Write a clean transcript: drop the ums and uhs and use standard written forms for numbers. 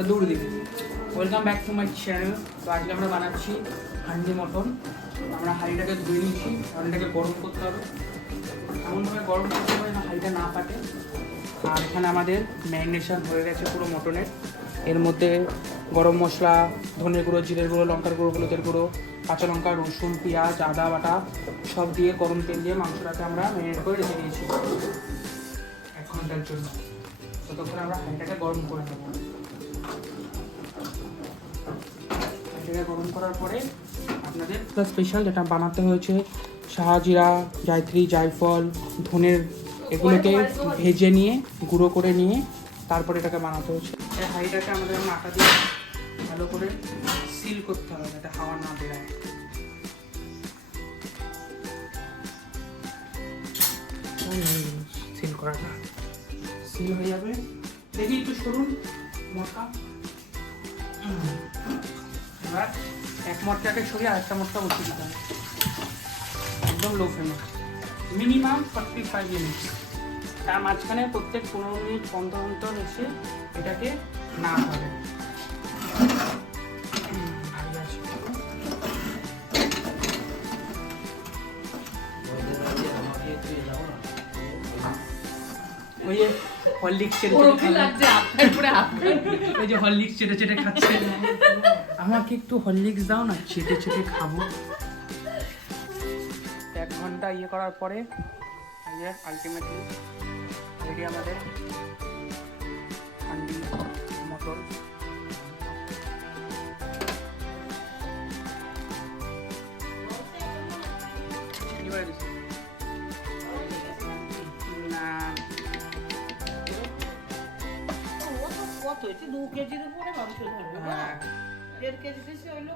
ওটা দৌড় দিবি। Welcome back to my channel. তো আজকে আমরা বানাচ্ছি হান্ডি মটন। আমরা হাঁড়িটাকে ধুয়ে নিচ্ছি, হাঁড়িটাকে গরম করতে হবে, এমনভাবে গরম করতে হবে না হাঁড়িটা না ফাটে। আর এখানে আমাদের ম্যারিনেশন হয়ে গেছে পুরো মটনের। এর মধ্যে গরম মশলা, ধনে গুঁড়ো, জিরের গুঁড়ো, লঙ্কার গুঁড়ো, হলুদের গুঁড়ো, কাঁচা লঙ্কা, রসুন, পেঁয়াজ, আদা বাটা সব দিয়ে গরম তেল দিয়ে মাংসটাকে আমরা ম্যারিনেট করে রেখে দিয়েছি 1 ঘন্টার জন্য। ততক্ষণ আমরা হাঁড়িটাকে গরম করে নেব। হাঁড়িটাকে গরম করার পরে আপনাদের স্পেশাল যেটা বানাতে হয়েছে শাহজিরা, জায়ত্রী, জায়ফল, ধনের এগুলোকে ভেজে নিয়ে গুঁড়ো করে নিয়ে তারপরে এটাকে বানাতে হচ্ছে। এই হাঁড়িটাকে আমাদের আটা দিয়ে ভালো করে সিল করতে হবে যাতে হাওয়া না বেরোয়। সিল করাটা সিল হয়ে যাবে। দেখি একটু সরুন মটকা। এবার এক মটকাকে সরিয়ে আরেকটা মটকা বসিয়ে দিতে হবে একদম লো ফ্লেমে, মিনিমাম 45 মিনিট। তার মাঝখানে প্রত্যেক 15 মিনিট অন্তর এসে এটাকে না হবে। ওই যে হরলিক্স চেটে ওই যে হরলিক্স চেটে চেটে খাচ্ছে, আমাকে একটু হরলিক্স দাও না, চেটে চেটে খাবো। 1 ঘন্টা ইয়ে করার পরে আলটিমেটলি রেডি আমাদের হান্ডি মটন। কত 2 কেজির উপরে মাংস ধরবে, 1.5 কেজি বেশি হইলো।